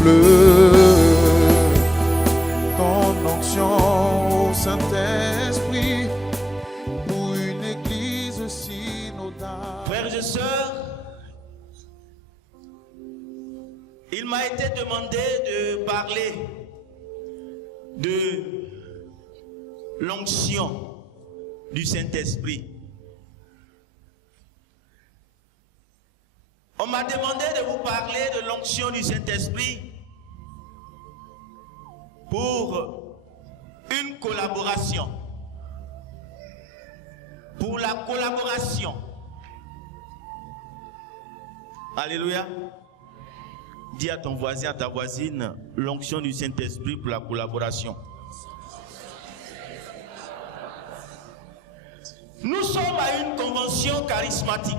souffle ton onction au Saint-Esprit pour une église synodale. Frères et sœurs, il m'a été demandé de parler de l'onction du Saint-Esprit. On m'a demandé de vous parler de l'onction du Saint-Esprit pour une collaboration. Pour la collaboration. Alléluia. Dis à ton voisin, à ta voisine, l'onction du Saint-Esprit pour la collaboration. Nous sommes à une convention charismatique.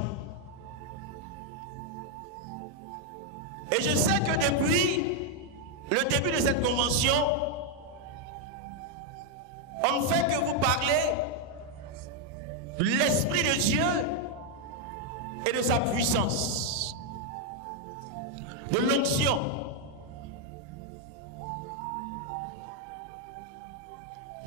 Et je sais que depuis le début de cette convention, on ne fait que vous parler de l'Esprit de Dieu et de sa puissance, de l'onction.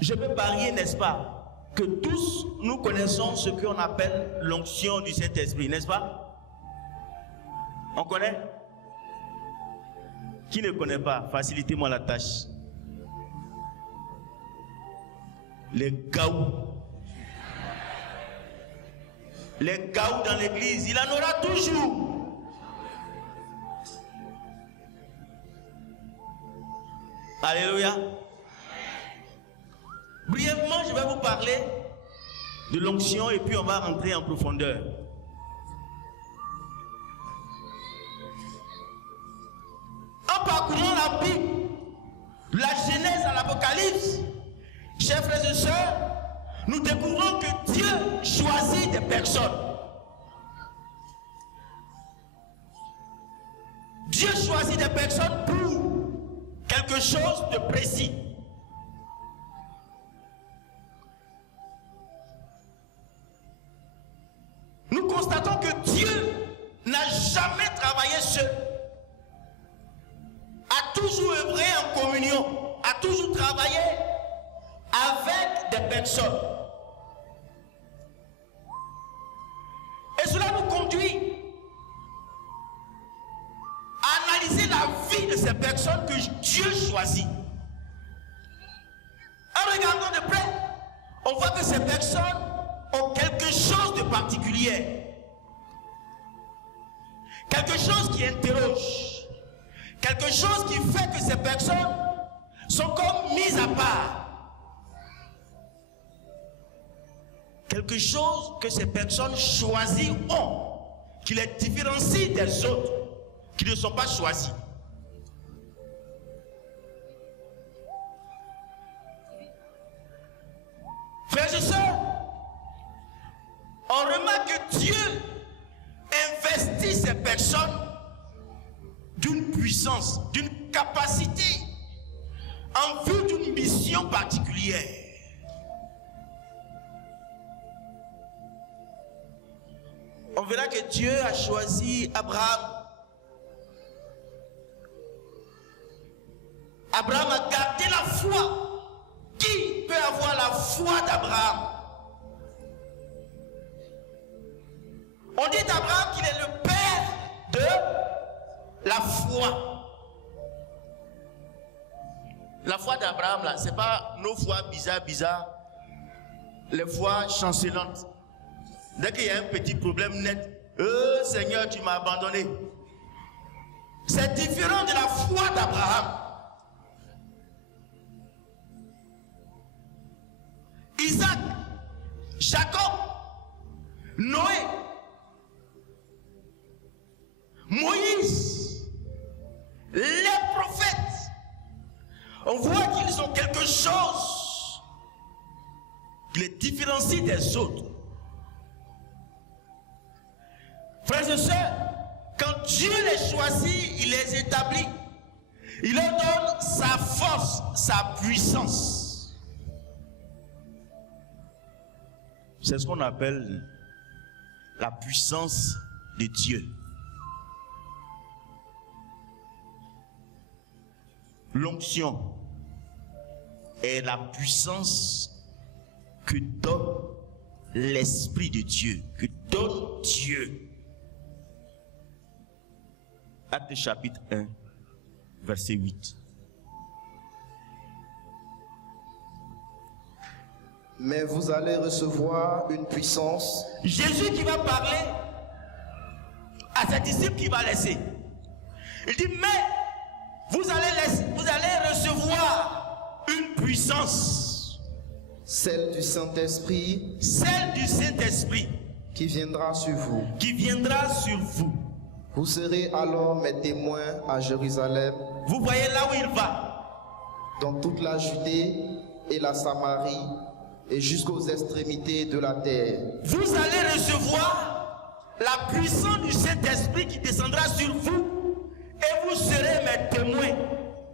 Je peux parier, n'est-ce pas, que tous nous connaissons ce qu'on appelle l'onction du Saint-Esprit, n'est-ce pas? On connaît? Qui ne connaît pas? Facilitez-moi la tâche. Les gaous. Les gaous dans l'église, il en aura toujours. Alléluia. Brièvement, je vais vous parler de l'onction et puis on va rentrer en profondeur. En parcourant la Bible, de la Genèse à l'Apocalypse, chers frères et sœurs, nous découvrons que Dieu choisit des personnes. Dieu choisit des personnes pour quelque chose de précis. Nous constatons que Dieu n'a jamais travaillé seul. A toujours œuvré en communion, a toujours travaillé avec des personnes. Et cela nous conduit à analyser la vie de ces personnes que Dieu choisit. En regardant de près, on voit que ces personnes ont quelque chose de particulier. Quelque chose qui interroge. Quelque chose qui fait que ces personnes sont comme mises à part. Quelque chose que ces personnes choisies ont, qui les différencie des autres, qui ne sont pas choisis. Frères et sœurs, on remarque que Dieu investit ces personnes d'une puissance, d'une capacité en vue d'une mission particulière. On verra que Dieu a choisi Abraham. Abraham a gardé la foi. Qui peut avoir la foi d'Abraham? On dit d'Abraham qu'il est le père de la foi. La foi d'Abraham, là, c'est pas nos foi bizarres, les foi chancelantes. Dès qu'il y a un petit problème net, Seigneur, tu m'as abandonné. C'est différent de la foi d'Abraham. Isaac, Jacob, Noé, Moïse, les prophètes, on voit qu'ils ont quelque chose qui les différencie des autres. Frères et sœurs, quand Dieu les choisit, il les établit. Il leur donne sa force, sa puissance. C'est ce qu'on appelle la puissance de Dieu. L'onction est la puissance que donne l'Esprit de Dieu, que donne Dieu. Actes chapitre 1, verset 8. Mais vous allez recevoir une puissance. Jésus qui va parler à ses disciples qui va laisser. Il dit, mais vous allez recevoir une puissance. Celle du Saint-Esprit. Celle du Saint-Esprit. Qui viendra sur vous. Qui viendra sur vous. Vous serez alors mes témoins à Jérusalem. Vous voyez là où il va. Dans toute la Judée et la Samarie et jusqu'aux extrémités de la terre. Vous allez recevoir la puissance du Saint-Esprit qui descendra sur vous et vous serez mes témoins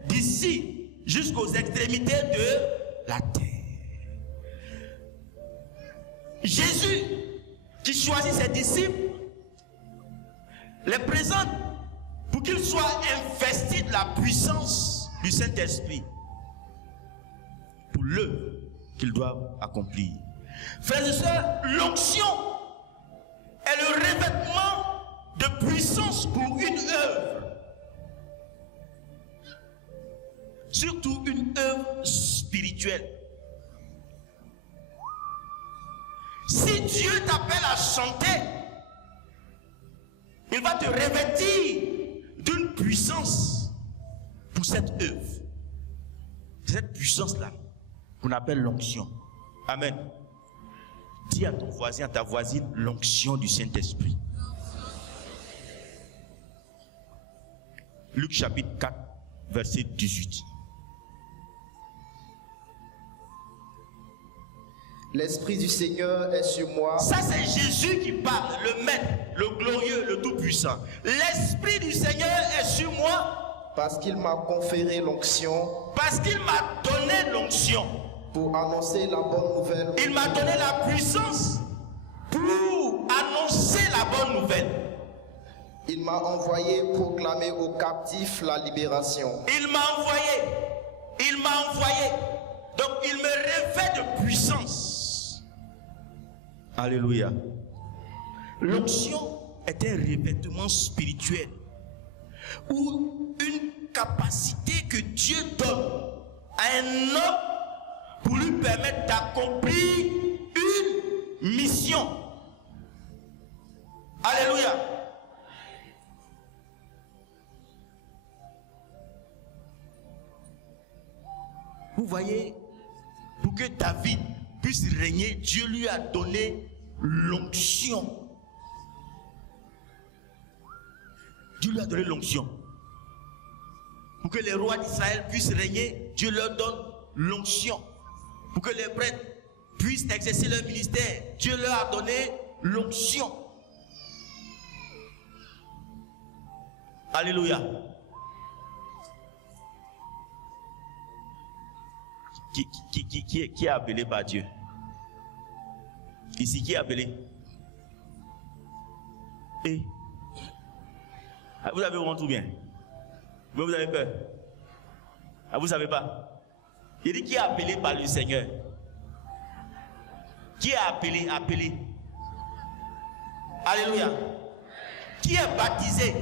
d'ici jusqu'aux extrémités de la terre. Jésus qui choisit ses disciples les présente pour qu'ils soient investis de la puissance du Saint-Esprit pour l'œuvre qu'ils doivent accomplir. Frères et sœurs, l'onction est le revêtement de puissance pour une œuvre. Surtout une œuvre spirituelle. Si Dieu t'appelle à chanter, il va te revêtir d'une puissance pour cette œuvre. Cette puissance-là qu'on appelle l'onction. Amen. Dis à ton voisin, à ta voisine, l'onction du Saint-Esprit. Luc chapitre 4, verset 18. L'Esprit du Seigneur est sur moi. Ça, c'est Jésus qui parle, le Maître, le glorieux, le Tout-Puissant. L'Esprit du Seigneur est sur moi. Parce qu'il m'a conféré l'onction. Parce qu'il m'a donné l'onction. Pour annoncer la bonne nouvelle. Il m'a donné la puissance pour annoncer la bonne nouvelle. Il m'a envoyé proclamer aux captifs la libération. Il m'a envoyé. Donc il me revêt de puissance. Alléluia. L'onction est un revêtement spirituel ou une capacité que Dieu donne à un homme pour lui permettre d'accomplir une mission. Alléluia. Vous voyez, pour que David puisse régner, Dieu lui a donné l'onction. Dieu lui a donné l'onction. Pour que les rois d'Israël puissent régner, Dieu leur donne l'onction. Pour que les prêtres puissent exercer leur ministère, Dieu leur a donné l'onction. Alléluia. Qui est appelé par Dieu? Ici, qui est appelé? Et vous avez honte ou bien? Vous avez peur? Vous ne savez pas? Il dit qui est appelé par le Seigneur? Qui est appelé? Alléluia. Qui est baptisé?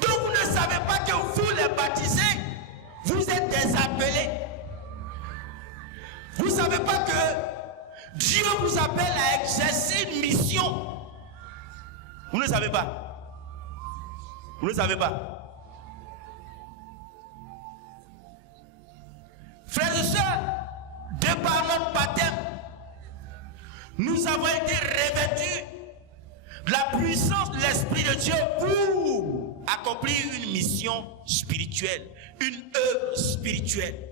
Donc vous ne savez pas que vous les baptisés, vous êtes des appelés. Vous ne savez pas que Dieu vous appelle à exercer une mission. Vous ne savez pas. Vous ne savez pas. Frères et sœurs, de par notre baptême, nous avons été revêtus de la puissance de l'Esprit de Dieu pour accomplir une mission spirituelle, une œuvre spirituelle.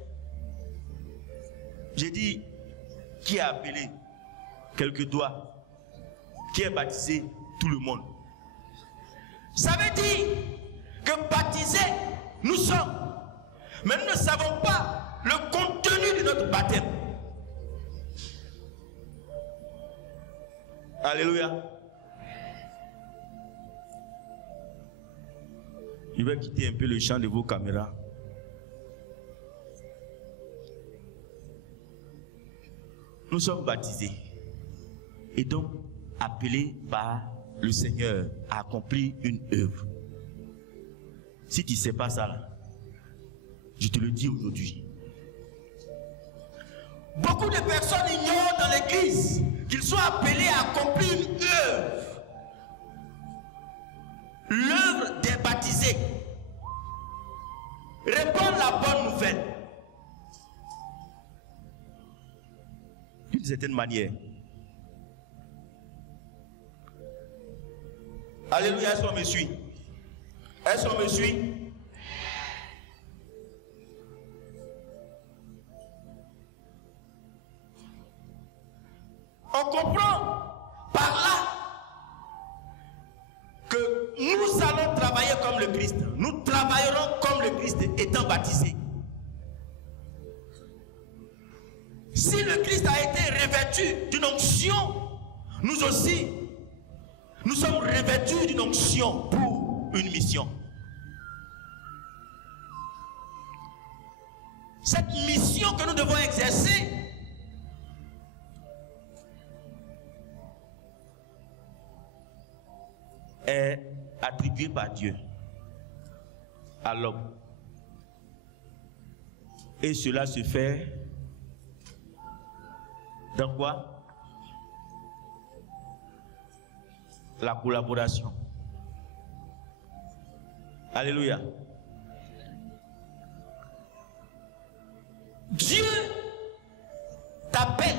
J'ai dit, qui a appelé? Quelques doigts. Qui est baptisé? Tout le monde. Ça veut dire que baptisés, nous sommes. Mais nous ne savons pas le contenu de notre baptême. Alléluia. Je vais quitter un peu le champ de vos caméras. Nous sommes baptisés et donc appelés par le Seigneur à accomplir une œuvre. Si tu ne sais pas ça, là, je te le dis aujourd'hui. Beaucoup de personnes ignorent dans l'église qu'ils sont appelés à accomplir une œuvre. L'œuvre des baptisés. Répandre la bonne nouvelle. D'une certaine manière. Alléluia, est-ce qu'on me suit? Est-ce qu'on me suit? On comprend par là que nous allons travailler comme le Christ. Nous travaillerons comme le Christ étant baptisés. Si le Christ a été revêtu d'une onction, nous aussi, nous sommes revêtus d'une onction pour une mission. Cette mission que nous devons exercer est attribuée par Dieu à l'homme. Et cela se fait dans quoi? La collaboration. Alléluia. Dieu t'appelle,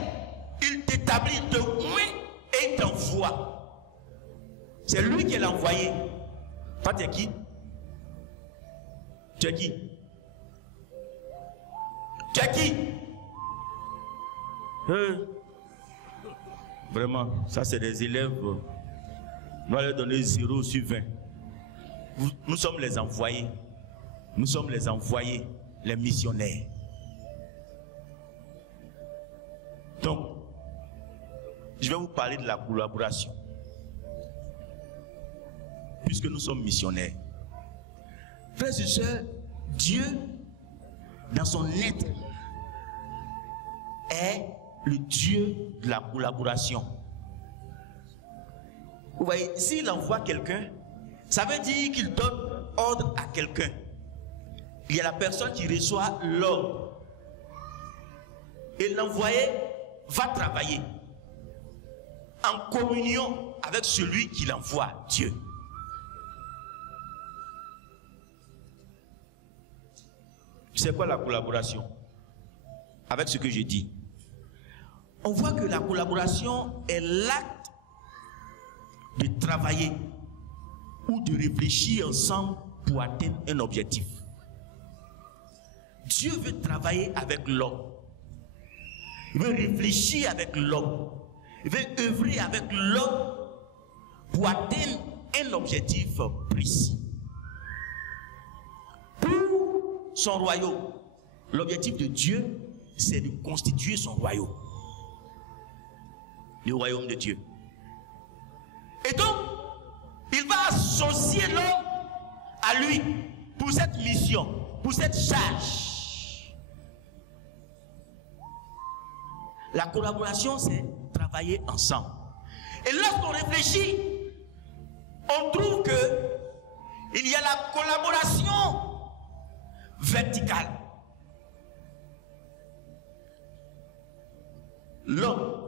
il t'établit, il te oint et il t'envoie. C'est lui qui est l'envoyé. Toi, tu es qui? Tu es qui? Tu es qui? Vraiment, ça c'est des élèves. On va leur donner 0 sur 20. Nous sommes les envoyés. Nous sommes les envoyés, les missionnaires. Donc, je vais vous parler de la collaboration. Puisque nous sommes missionnaires. Frères et sœurs, Dieu, dans son être, est le Dieu de la collaboration. Vous voyez, s'il envoie quelqu'un, ça veut dire qu'il donne ordre à quelqu'un. Il y a la personne qui reçoit l'ordre. Et l'envoyé va travailler en communion avec celui qui l'envoie, Dieu. C'est quoi la collaboration? Avec ce que je dis. On voit que la collaboration est l'acte de travailler ou de réfléchir ensemble pour atteindre un objectif. Dieu veut travailler avec l'homme. Il veut réfléchir avec l'homme. Il veut œuvrer avec l'homme pour atteindre un objectif précis. Pour son royaume, l'objectif de Dieu, c'est de constituer son royaume. Le royaume de Dieu. Et donc, il va associer l'homme à lui pour cette mission, pour cette charge. La collaboration, c'est travailler ensemble. Et lorsqu'on réfléchit, on trouve que il y a la collaboration verticale. L'homme,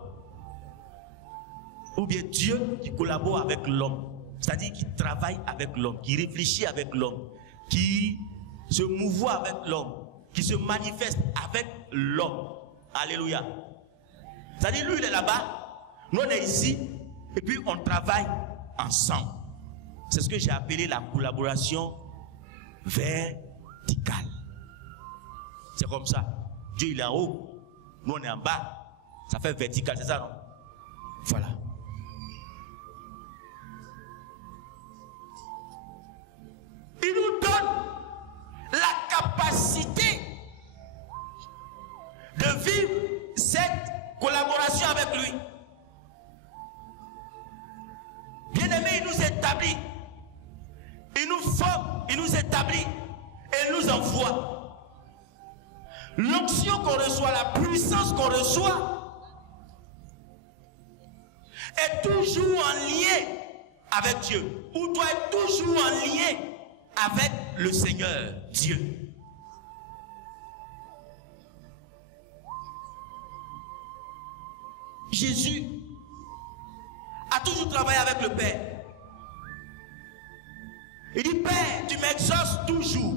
ou bien Dieu qui collabore avec l'homme, c'est-à-dire qui travaille avec l'homme, qui réfléchit avec l'homme, qui se mouvoie avec l'homme, qui se manifeste avec l'homme. Alléluia. C'est-à-dire lui il est là-bas, nous on est ici, et puis on travaille ensemble. C'est ce que j'ai appelé la collaboration verticale. C'est comme ça. Dieu il est en haut, nous on est en bas. Ça fait vertical, c'est ça non? Voilà. Il nous donne la capacité de vivre cette collaboration avec lui. Bien-aimé, il nous établit. Il nous forme, il nous établit et il nous envoie. L'onction qu'on reçoit, la puissance qu'on reçoit est toujours en lien avec Dieu, ou doit être toujours en lien avec le Seigneur Dieu. Jésus a toujours travaillé avec le Père. Il dit, Père, tu m'exauces toujours.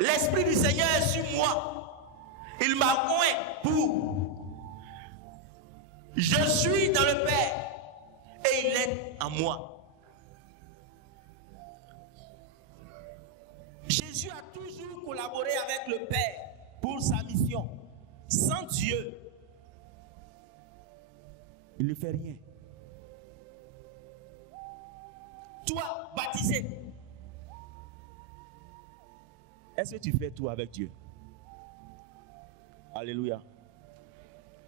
L'Esprit du Seigneur est sur moi. Il m'a oint pour. Je suis dans le Père et il est en moi. Jésus a toujours collaboré avec le Père pour sa mission. Sans Dieu, il ne fait rien. Toi, baptisé, est-ce que tu fais tout avec Dieu? Alléluia.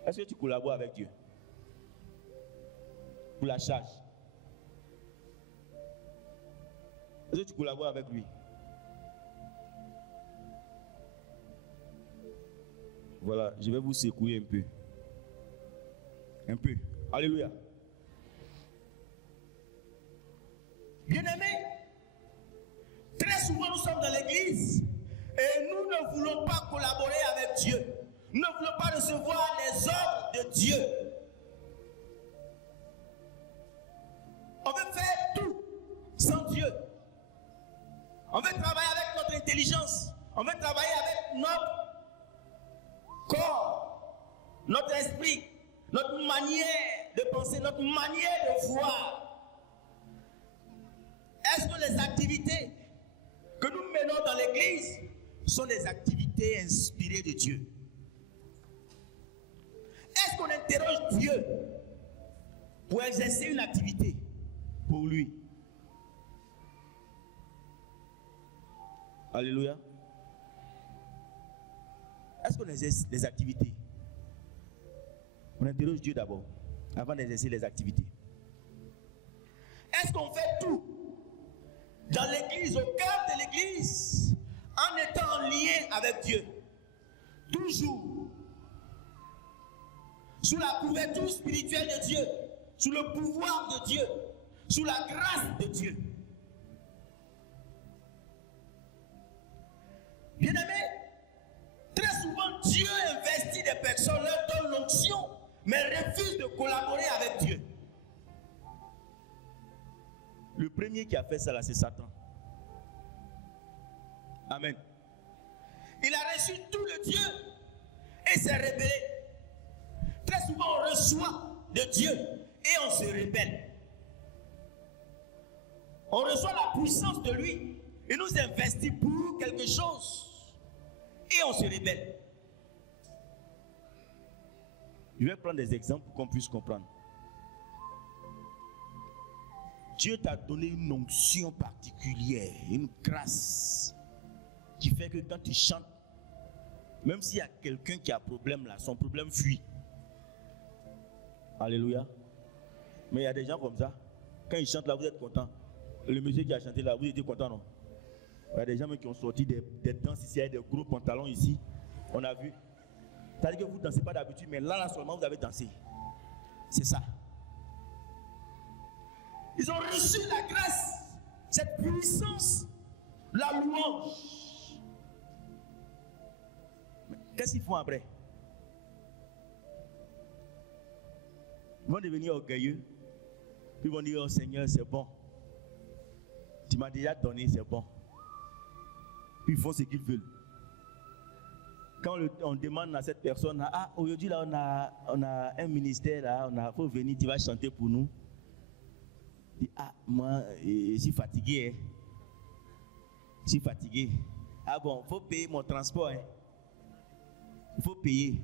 Est-ce que tu collabores avec Dieu pour la charge? Est-ce que tu collabores avec lui? Voilà, je vais vous secouer un peu. Un peu. Alléluia. Bien-aimés, très souvent nous sommes dans l'église et nous ne voulons pas collaborer avec Dieu. Nous ne voulons pas recevoir les œuvres de Dieu. On veut faire tout sans Dieu. On veut travailler avec notre intelligence. On veut travailler avec notre corps, notre esprit, notre manière de penser, notre manière de voir. Est-ce que les activités que nous menons dans l'église sont des activités inspirées de Dieu? Est-ce qu'on interroge Dieu pour exercer une activité pour lui? Alléluia. Est-ce qu'on exerce des activités? On interroge Dieu d'abord, avant d'exercer les activités. Est-ce qu'on fait tout dans l'église, au cœur de l'église, en étant en lien avec Dieu? Toujours sous la couverture spirituelle de Dieu, sous le pouvoir de Dieu, sous la grâce de Dieu. Bien-aimés, très souvent Dieu investit des personnes, leur donne l'onction, mais refuse de collaborer avec Dieu. Le premier qui a fait ça là, c'est Satan. Amen. Il a reçu tout de Dieu et s'est rebellé. Très souvent on reçoit de Dieu et on se rebelle. On reçoit la puissance de lui. Il nous investit pour quelque chose et on se rebelle. Je vais prendre des exemples pour qu'on puisse comprendre. Dieu t'a donné une onction particulière, une grâce qui fait que quand tu chantes, même s'il y a quelqu'un qui a un problème là, son problème fuit. Alléluia. Mais il y a des gens comme ça, quand ils chantent là, vous êtes content. Le monsieur qui a chanté là, vous étiez content, non? Il y a des gens qui ont sorti des danses ici, il y a des gros pantalons ici, on a vu. C'est-à-dire que vous ne dansez pas d'habitude, mais là seulement vous avez dansé. C'est ça. Ils ont reçu la grâce, cette puissance, la louange. Mais qu'est-ce qu'ils font après? Ils vont devenir orgueilleux. Puis ils vont dire, oh Seigneur, c'est bon. Tu m'as déjà donné, c'est bon. Puis ils font ce qu'ils veulent. Quand on demande à cette personne, ah, aujourd'hui là, on a un ministère là, il faut venir, tu vas chanter pour nous. Il dit, ah, moi, je suis fatigué. Hein. Je suis fatigué. Ah bon, il faut payer mon transport. Hein. Il faut payer.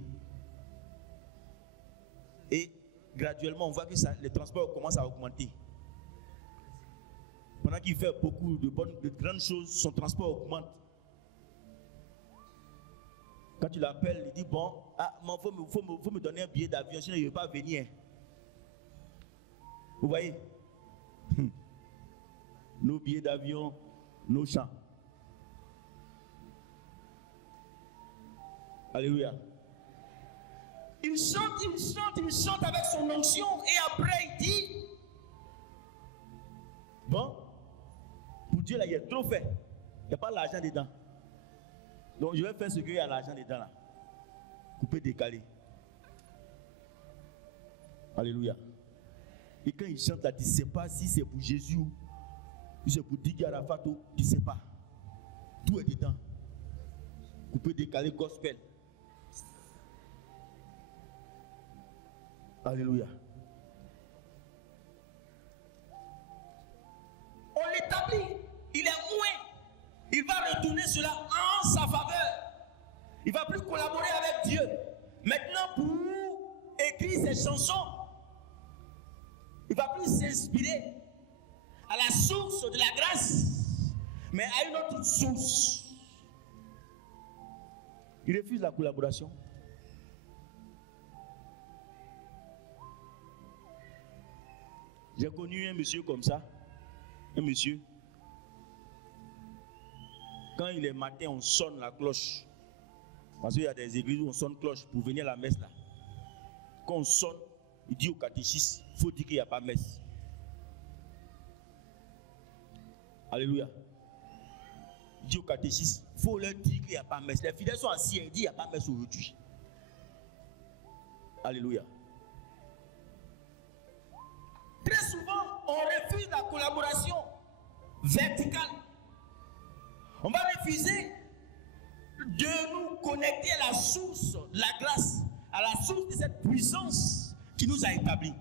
Et graduellement, on voit que le transport commence à augmenter. Pendant qu'il fait beaucoup de grandes choses, son transport augmente. Quand tu l'appelles, il dit, bon, il faut me donner un billet d'avion, sinon il ne veut pas venir. Vous voyez? nos billets d'avion, nos champs. Alléluia. Il chante avec son onction et après il dit, bon, pour Dieu là, il y a trop fait. Il n'y a pas l'argent dedans. Donc je vais faire ce qu'il y a l'argent dedans là. Couper, décaler. Alléluia. Et quand il chante là, tu ne sais pas si c'est pour Jésus ou si c'est pour Didier Arafat, tu ne sais pas. Tout est dedans. Couper, décaler, gospel. Alléluia. on l'établit, il est moins. Il va retourner cela en sa faveur. Il ne va plus collaborer avec Dieu. Maintenant, pour écrire ses chansons, il ne va plus s'inspirer à la source de la grâce, mais à une autre source. Il refuse la collaboration. J'ai connu un monsieur comme ça. Un monsieur. Quand il est matin, on sonne la cloche. Parce qu'il y a des églises où on sonne cloche pour venir à la messe là. Quand on sonne, il dit au catéchisme, il faut dire qu'il n'y a pas messe. Alléluia. Il dit au catéchisme, il faut leur dire qu'il n'y a pas messe. Les fidèles sont assis et il dit qu'il n'y a pas messe aujourd'hui. Alléluia. Très souvent, on refuse la collaboration verticale. On va refuser de nous connecter à la source de la grâce, à la source de cette puissance qui nous a établis.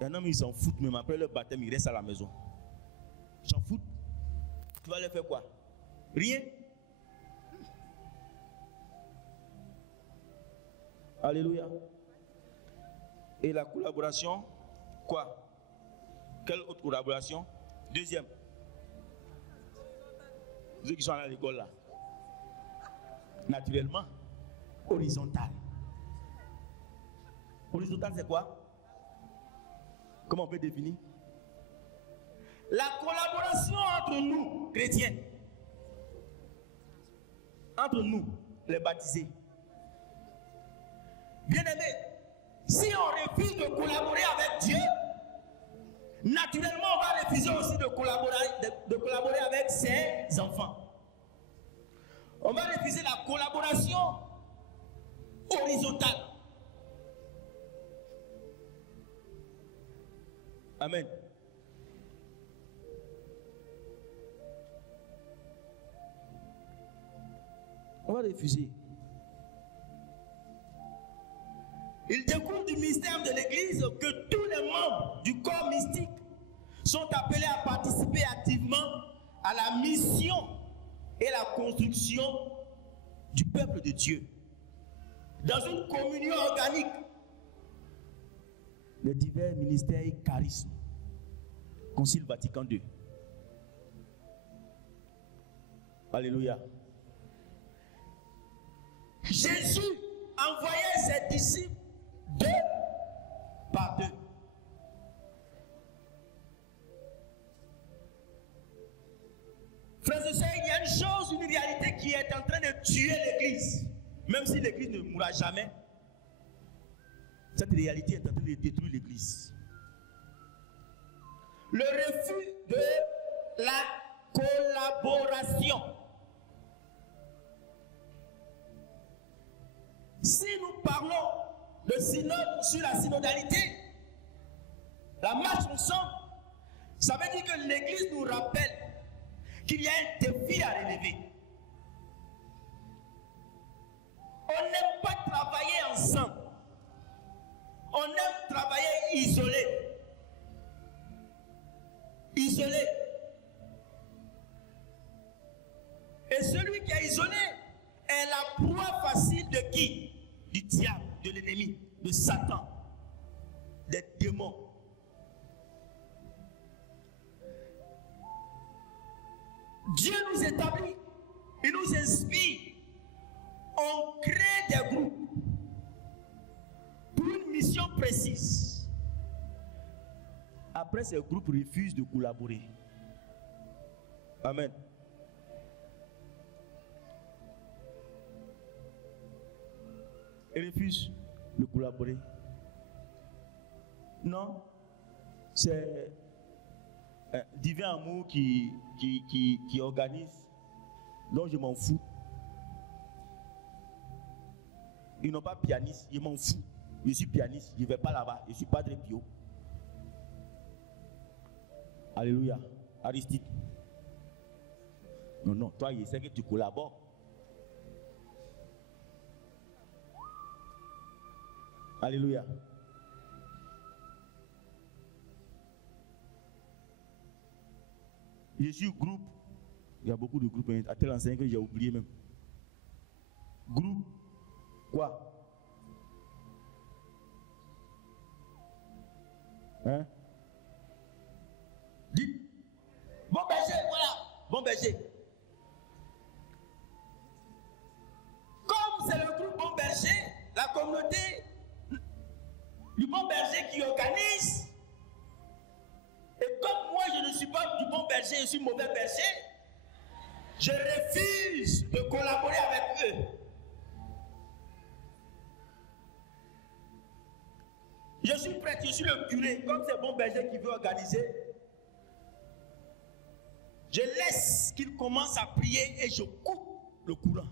Il y en a qui s'en foutent, même après le baptême, ils restent à la maison. Ils s'en foutent. Tu vas leur faire quoi? Rien. Alléluia. Et la collaboration, quoi? Quelle autre collaboration? Deuxième. Ceux qui sont à l'école là. Naturellement, horizontale. Horizontale, c'est quoi? Comment on peut définir? La collaboration entre nous, chrétiens, Entre nous, les baptisés. bien-aimés, si on refuse de collaborer avec Dieu, naturellement on va refuser aussi de collaborer avec ses enfants. On va refuser la collaboration horizontale. Amen. On va refuser. Il découle du mystère de l'Église que tous les membres du corps mystique sont appelés à participer activement à la mission et la construction Du peuple de Dieu. dans une communion organique. Les divers ministères et charismes. Concile Vatican II. Alléluia. Jésus envoyait ses disciples deux par deux. Frères et sœurs, il y a une chose, une réalité qui est en train de tuer l'Église. Même si l'Église ne mourra jamais, cette réalité est en train de détruire l'Église. Le refus de la collaboration. Si nous parlons de synode sur la synodalité, la marche ensemble, ça veut dire que l'Église nous rappelle qu'il y a un défi à relever. On n'aime pas travailler ensemble. On aime travailler isolé. Isolé. Et celui qui est isolé est la proie facile de qui? Du diable, de l'ennemi, de Satan, des démons. Dieu nous établit, il nous inspire. On crée des groupes pour une mission précise. Après, ces groupes refusent de collaborer. Amen. Ils refusent de collaborer. Non, c'est Divin Amour qui organise. Donc je m'en fous. Ils n'ont pas pianiste, je m'en fous. Je suis pianiste, je ne vais pas là-bas. Je suis Padre Pio. Alléluia. Aristide. Non, non, toi, il sait que tu collabores. Alléluia. Je suis groupe. Il y a beaucoup de groupes. À tel enseigne que j'ai oublié même. Groupe. Quoi? Hein? Dites. Bon berger, voilà. Bon berger. Comme c'est le groupe Bon Berger, la communauté du Bon Berger qui organise, et comme moi je ne suis pas du Bon Berger, je suis mauvais berger, je refuse de collaborer avec eux. Je suis prêtre, je suis le curé, comme c'est Bon Berger qui veut organiser. Je laisse qu'il commence à prier et je coupe le courant.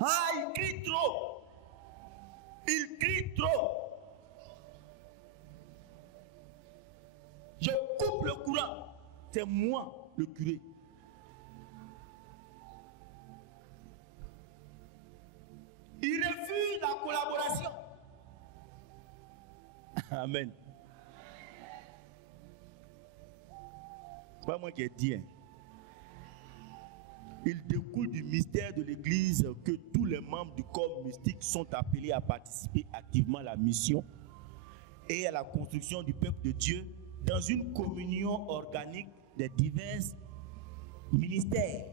Ah, il crie trop. Il crie trop. Je coupe le courant. C'est moi, le curé. Il refuse la collaboration. Amen. C'est pas moi qui ai dit. Hein. Il découle du mystère de l'Église que tous les membres du corps mystique sont appelés à participer activement à la mission et à la construction du peuple de Dieu dans une communion organique des divers ministères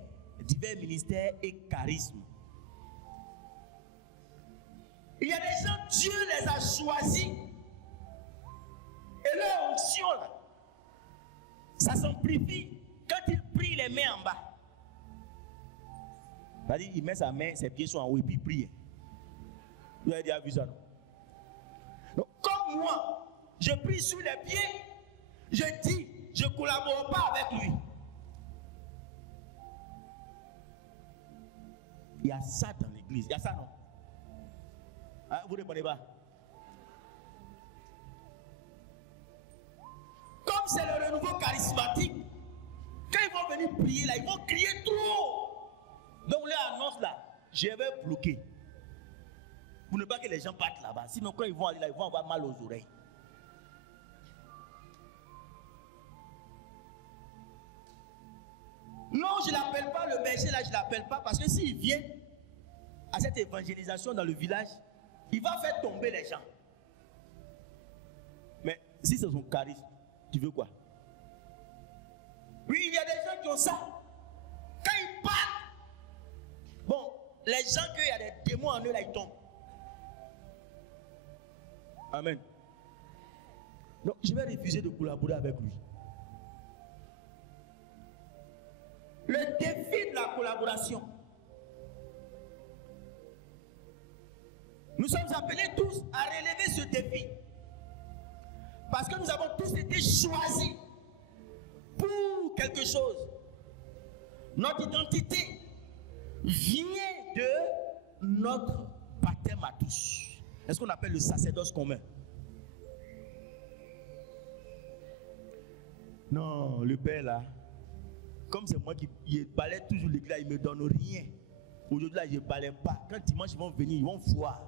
et charismes. Il y a des gens, Dieu les a choisis. Et leur onction, là, ça s'amplifie quand ils prient les mains en bas. C'est-à-dire, il met sa main, ses pieds sont en haut et puis il prie. Vous avez déjà vu ça, non? Donc, comme moi, je prie sur les pieds, je dis, je ne collabore pas avec lui. Il y a ça dans l'église. Il y a ça, non? Hein, vous ne répondez pas? Comme c'est le renouveau charismatique, quand ils vont venir prier là, ils vont crier trop. Donc, leur annonce là, je vais bloquer. Pour ne pas que les gens partent là-bas. Sinon, quand ils vont aller là, ils vont avoir mal aux oreilles. Non, je ne l'appelle pas le berger là, je ne l'appelle pas parce que s'il vient À cette évangélisation dans le village, il va faire tomber les gens. mais si c'est son charisme, tu veux quoi? Oui, il y a des gens qui ont ça. Quand ils partent, bon, les gens qu'il y a des démons en eux là, ils tombent. Amen. Donc, je vais refuser de collaborer avec lui. Le défi de la collaboration. Nous sommes appelés tous à relever ce défi. Parce que nous avons tous été choisis pour quelque chose. Notre identité vient de notre baptême à tous. Est-ce qu'on appelle le sacerdoce commun? Non, le père là, comme c'est moi qui balaye toujours l'église, il ne me donne rien. Aujourd'hui là, je ne balaye pas. Quand dimanche ils vont venir, ils vont voir.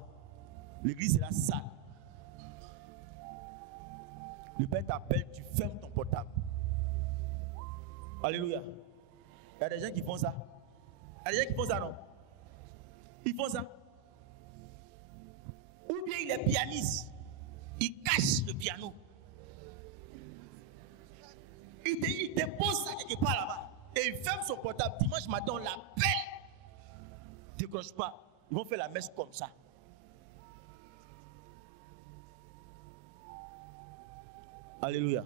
L'église sera sale. Le père t'appelle, tu fermes ton portable. Alléluia. Il y a des gens qui font ça. Il y a des gens qui font ça, non? Ils font ça. Ou bien il est pianiste. Il cache le piano. Il dépose ça quelque part là-bas. Et il ferme son portable. Dimanche matin, on l'appelle. Décroche pas. Ils vont faire la messe comme ça. Alléluia.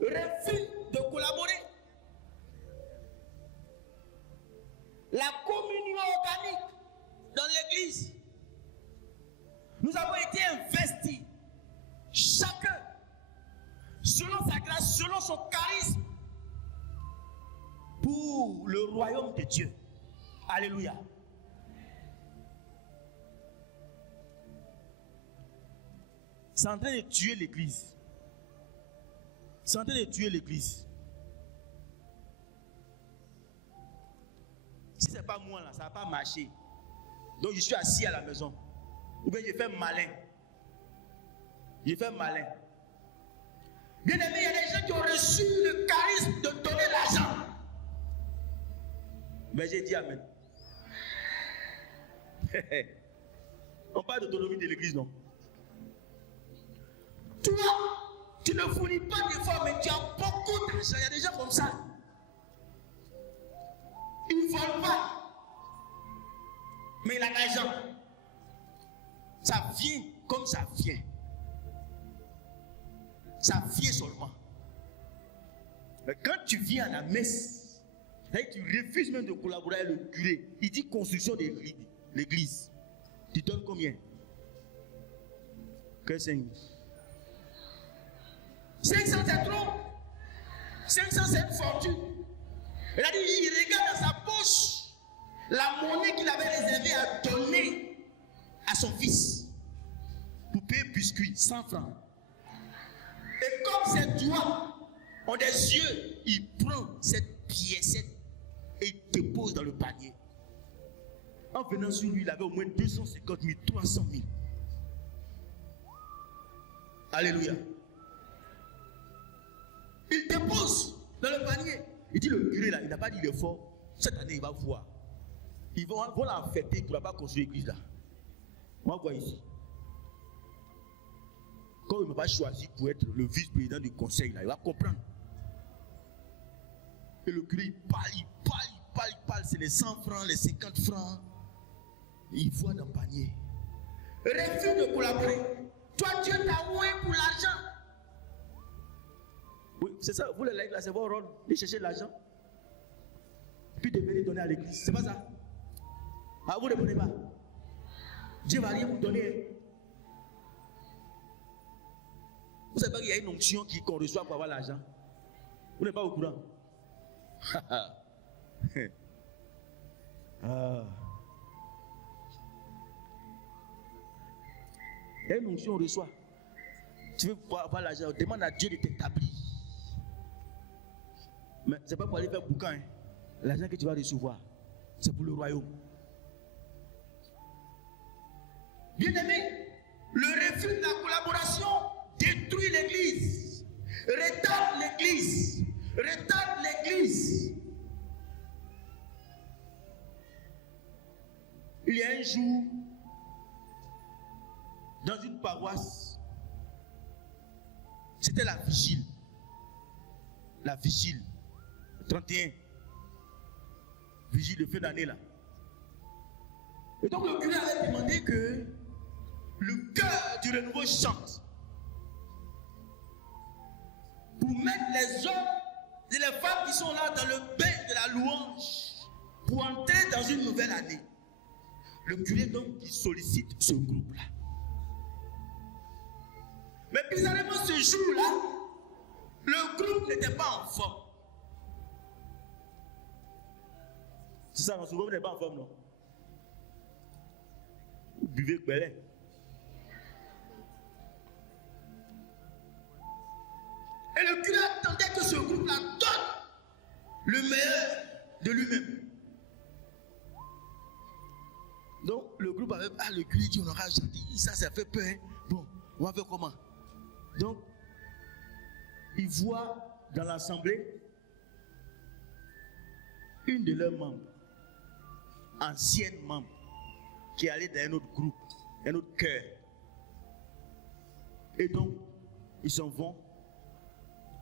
Refus de collaborer. La communion organique dans l'église. Nous avons été investis, chacun, selon sa grâce, selon son charisme, pour le royaume de Dieu. Alléluia. C'est en train de tuer l'église. C'est en train de tuer l'église. Si ce n'est pas moi là, ça ne va pas marcher. Donc je suis assis à la maison. Ou bien je fais malin. Je fais malin. Bien aimé, il y a des gens qui ont reçu le charisme de donner l'argent. Mais j'ai dit amen. On parle d'autonomie de l'église, non? Toi, tu ne fournis pas d'efforts, mais tu as beaucoup d'argent. Il y a des gens comme ça. Ils ne volent pas. Mais il a l'argent. Ça vient comme ça vient. Ça vient seulement. Mais quand tu viens à la messe, et tu refuses même de collaborer avec le curé, il dit construction de l'église. Tu donnes combien? Que 5 500 c'est trop. 500 c'est une fortune. Il a dit, il regarde dans sa poche la monnaie qu'il avait réservée à donner à son fils pour payer biscuit, 100 francs. Et comme ses doigts ont des yeux, il prend cette piécette et il dépose dans le panier. En venant sur lui, il avait au moins 250 000, 300 000. Alléluia. Il dépose dans le panier. Il dit le curé là, il n'a pas dit il est fort. Cette année, il va voir. Ils vont l'enfêter pour ne pas construire l'église là. On va voir ici. Quand il ne m'a pas choisi pour être le vice-président du conseil là, il va comprendre. Et le curé, il parle. C'est les 100 francs, les 50 francs. Il voit dans le panier. Refus de collaborer. Toi, Dieu t'a oué pour l'argent. Oui, c'est ça. Vous les laïcs là, c'est votre rôle de chercher l'argent. Puis de venir donner à l'église. C'est pas ça. Ah, vous ne donnez pas. Dieu va rien vous donner. Vous savez pas qu'il y a une onction qu'on reçoit pour avoir l'argent. Vous n'êtes pas au courant. Ah. Il y a une onction qu'on reçoit. Tu veux pouvoir avoir l'argent, demande à Dieu de t'établir. Mais ce n'est pas pour aller faire boucan. Hein. L'argent que tu vas recevoir, c'est pour le royaume. Bien aimé, le refus de la collaboration détruit l'église, retarde l'église, retarde l'église. Il y a un jour, dans une paroisse, c'était la vigile. La vigile, 31. Vigile de fin d'année là. Et donc le curé avait demandé que le cœur du renouveau chante pour mettre les hommes et les femmes qui sont là dans le bain de la louange pour entrer dans une nouvelle année. Le curé donc il sollicite ce groupe là. Mais bizarrement ce jour-là, le groupe n'était pas en forme. C'est ça, ce groupe n'est pas en forme, non? Vous buvez Belin. Et le curé attendait que ce groupe-là donne le meilleur de lui-même. Donc le groupe avait le curé dit on aura chanté, ça fait peur. Hein? Bon, on va faire comment? Donc il voit dans l'assemblée une de leurs membres, ancienne membre, qui est allée dans un autre groupe, un autre cœur. Et donc ils s'en vont.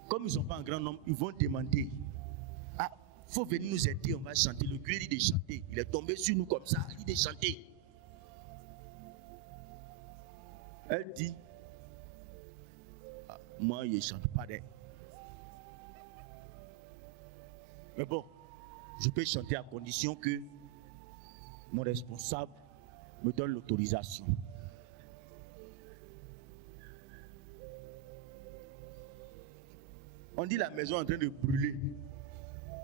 Comme ils ne sont pas en grand nombre, ils vont demander. Ah, il faut venir nous aider, on va chanter. Le curé dit de chanter. Il est tombé sur nous comme ça, il dit de chanter. Elle dit, moi, je ne chante pas d'air. Mais bon, je peux chanter à condition que mon responsable me donne l'autorisation. On dit la maison est en train de brûler.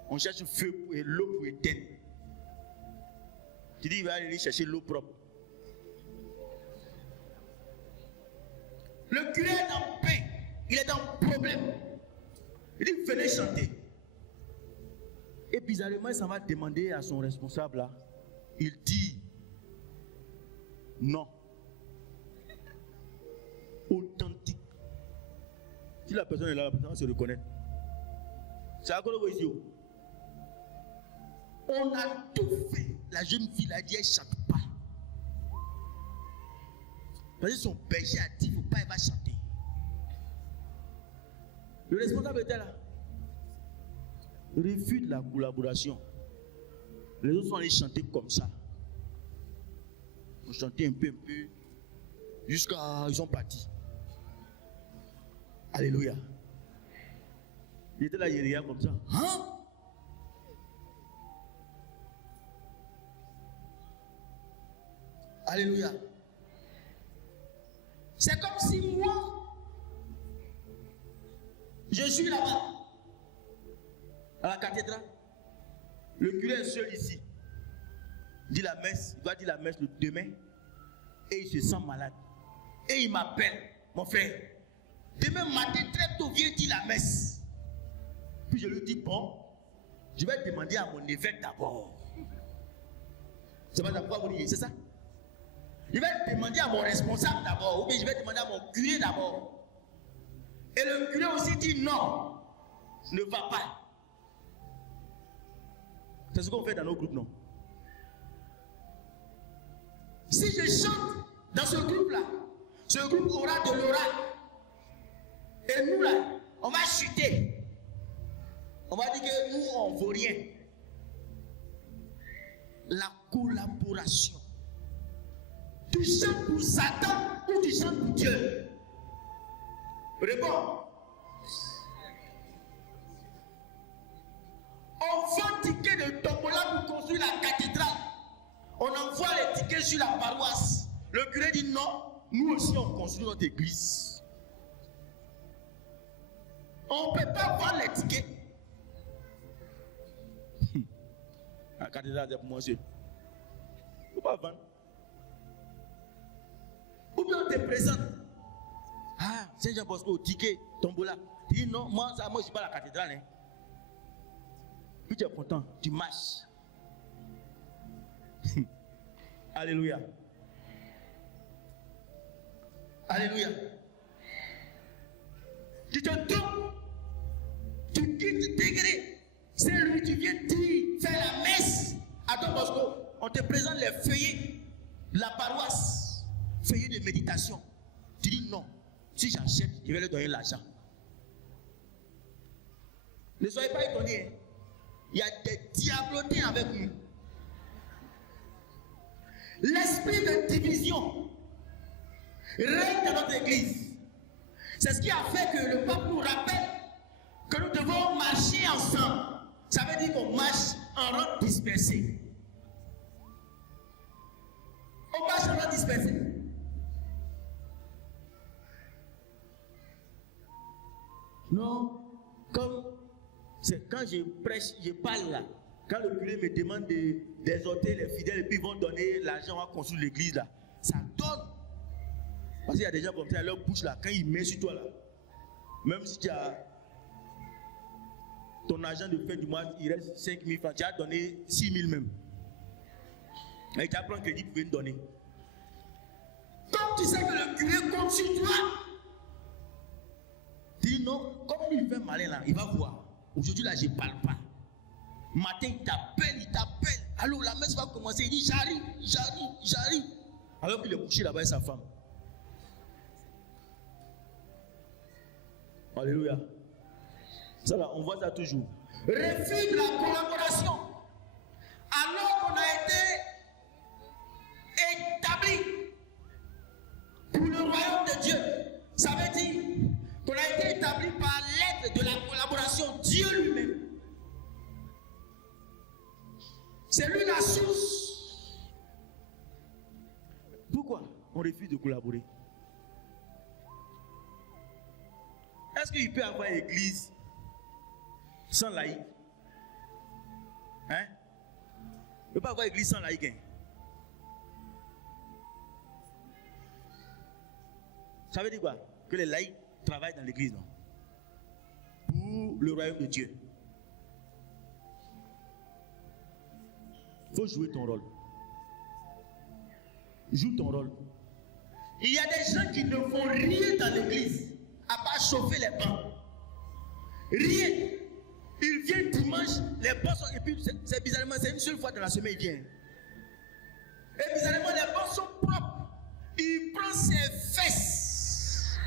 On cherche feu et l'eau pour éteindre. Tu dis, il va aller chercher l'eau propre. Le curé est en paix. Il est en problème. Il dit, venez chanter. Et bizarrement, il s'en va demander à son responsable là. Il dit, non. Authentique. Si la personne est là, la personne se reconnaît. C'est à quoi le ici. On a tout fait. La jeune fille a dit, elle ne chante pas. Parce que son berger a dit, il ne faut pas, elle va chanter. Le responsable était là. Refus de la collaboration. Les autres sont allés chanter comme ça. Ils ont chanté un peu, jusqu'à ils sont partis. Alléluia. Il était là, il regarde comme ça. Hein? Alléluia. C'est comme si moi, je suis là-bas, à la cathédrale. Le curé est seul ici. Il dit la messe, il doit dire la messe le demain. Et il se sent malade. Et il m'appelle, mon frère. Demain matin, très tôt, viens dire la messe. Puis je lui dis, bon, je vais demander à mon évêque d'abord. C'est pas pourquoi vous dites, c'est ça? Je vais demander à mon responsable d'abord, ou bien je vais demander à mon curé d'abord. Et le curé aussi dit non, ne va pas. C'est ce qu'on fait dans nos groupes, non? Si je chante dans ce groupe-là, ce groupe aura de l'aura. Et nous là, on va chuter. On va dire que nous, on ne vaut rien. La collaboration. Tu chantes pour Satan ou tu chantes pour Dieu? Réponds. On vend ticket de tombola pour construire la cathédrale. On envoie les tickets sur la paroisse. Le curé dit non, nous aussi on construit notre église. On ne peut pas vendre les tickets. La cathédrale c'est pour moi seul. Il ne faut pas vendre. Ou bien on te présente. Ah, Saint-Jean-Bosco, ticket, tombola. Tu dis non, moi je ne suis pas à la cathédrale. Hein. Puis tu es content, tu marches. Alléluia. Alléluia. Tu te trompes. Tu quittes degré. C'est lui, tu viens dire, faire la messe à Don Bosco. On te présente les feuillets de la paroisse. Feuillets de méditation. Tu dis non. Si j'achète, je vais leur donner l'argent. Ne soyez pas étonnés. Hein. Il y a des diablotins avec nous. L'esprit de division règne dans notre église. C'est ce qui a fait que le pape nous rappelle que nous devons marcher ensemble. Ça veut dire qu'on marche en rang dispersé. On marche en rang dispersé. Non, comme c'est quand je prêche, je parle là. Quand le curé me demande d'exhorter les fidèles et puis ils vont donner l'argent à construire l'église là, ça donne. Parce qu'il y a des gens comme ça, à leur bouche là, quand ils mettent sur toi là, même si tu as ton argent de fin du mois, il reste 5 000 francs, tu as donné 6 000 même. Et tu as pris un crédit pour venir donner. Comme tu sais que le curé compte sur toi, dis non, comme il fait malin là, il va voir. Aujourd'hui là, je ne parle pas. Matin, il t'appelle. Allô, la messe va commencer. Il dit, j'arrive. Alors qu'il est couché là-bas avec sa femme. Alléluia. Ça là, on voit ça toujours. Refus de la collaboration. Alors qu'on a été établi pour le royaume de Dieu. Ça veut dire qu'on a été on refuse de collaborer? Est-ce qu'il peut y avoir une église sans laïc? Hein? Il ne peut pas avoir une église sans laïc. Hein? Ça veut dire quoi? Que les laïcs travaillent dans l'église, non? Pour le royaume de Dieu. Il faut jouer ton rôle. Joue ton rôle. Il y a des gens qui ne font rien dans l'église à part chauffer les bancs. Rien. Ils viennent dimanche, les bancs sont. Et puis c'est bizarrement, c'est une seule fois dans la semaine, il vient. Et bizarrement, les bancs sont propres. Il prend ses fesses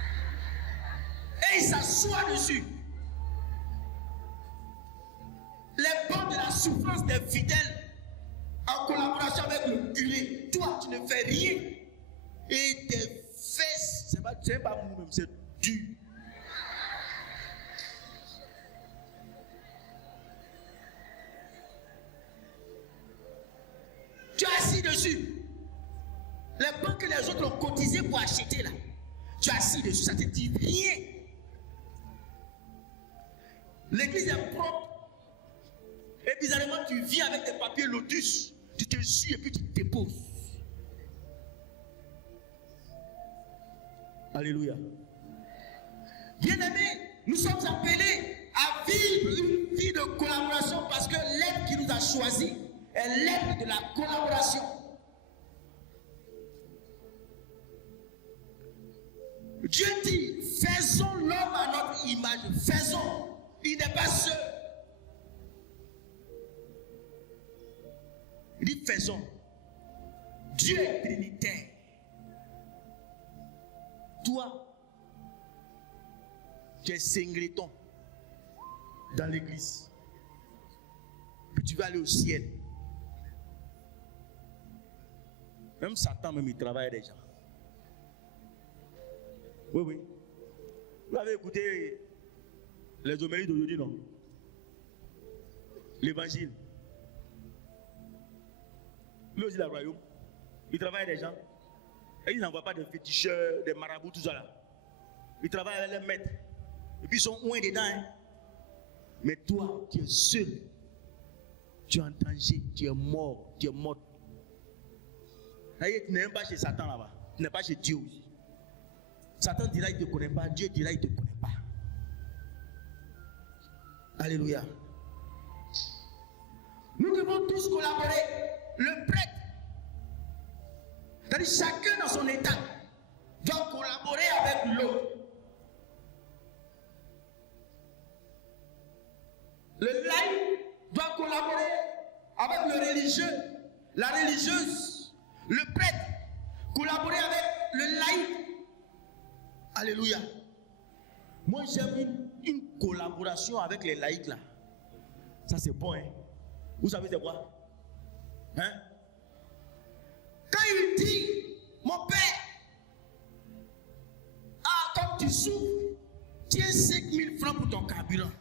et il s'assoit dessus. Les bancs de la souffrance des fidèles en collaboration avec le curé. Toi, tu ne fais rien. Et tes fesses, c'est pas mou même, c'est dur. Tu es assis dessus. Les banques que les autres ont cotisé pour acheter là. Tu es assis dessus, ça te dit rien. L'église est propre. Et bizarrement, tu vis avec des papiers lotus. Tu te suis et puis tu te déposes. Alléluia. Bien-aimés, nous sommes appelés à vivre une vie de collaboration parce que l'être qui nous a choisis est l'être de la collaboration. Dieu dit, faisons l'homme à notre image. Faisons. Il n'est pas seul. Il dit faisons. Dieu est trinitaire. Toi, tu es singleton dans l'église. Puis tu vas aller au ciel. Même Satan, même il travaille déjà. Oui, oui. Vous avez écouté les homélies d'aujourd'hui, non? L'évangile. Lui aussi, le royaume. Il travaille des gens. Et il n'envoie pas des féticheurs, des marabouts, tout ça là. Il travaille avec les maîtres. Et puis ils sont loin dedans. Hein. Mais toi, tu es seul. Tu es en danger. Tu es mort. Tu es mort. Tu n'es même pas chez Satan là-bas. Tu n'es pas chez Dieu aussi. Satan dira il ne te connaît pas. Dieu dira il ne te connaît pas. Alléluia. Nous devons tous collaborer. Le prêtre, c'est-à-dire chacun dans son état, doit collaborer avec l'autre. Le laïc doit collaborer avec le religieux, la religieuse, le prêtre, collaborer avec le laïc. Alléluia. Moi j'aime une collaboration avec les laïcs là. Ça c'est bon, hein. Vous savez c'est quoi? Hein? Quand il dit, mon père, comme tu souffres, tiens 5 000 francs pour ton carburant.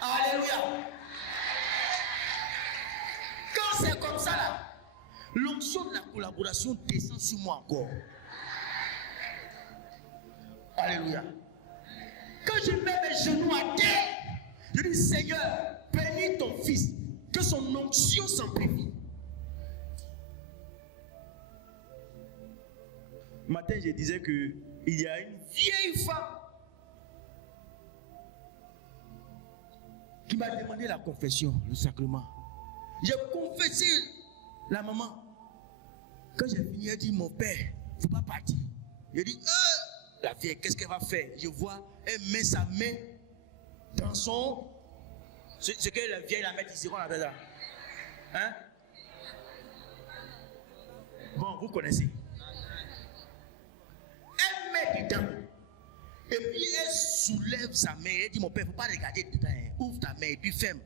Alléluia. Quand c'est comme ça là, l'onction de la collaboration descend sur moi encore. Alléluia. Quand je mets mes genoux à terre, je dis Seigneur, bénis ton fils, que son onction s'amplifie. Matin, je disais que il y a une vieille femme qui m'a demandé la confession, le sacrement. J'ai confessé la maman. Quand j'ai fini, elle dit mon père, il ne faut pas partir. J'ai dit, la vieille, qu'est-ce qu'elle va faire? Je vois, elle met sa main dans son. Ce que la vieille la met ici, qu'on appelle ça. Hein? Bon, vous connaissez. Elle met dedans. Et puis elle soulève sa main. Elle dit, mon père, il ne faut pas regarder dedans. Hein. Ouvre ta main et puis ferme.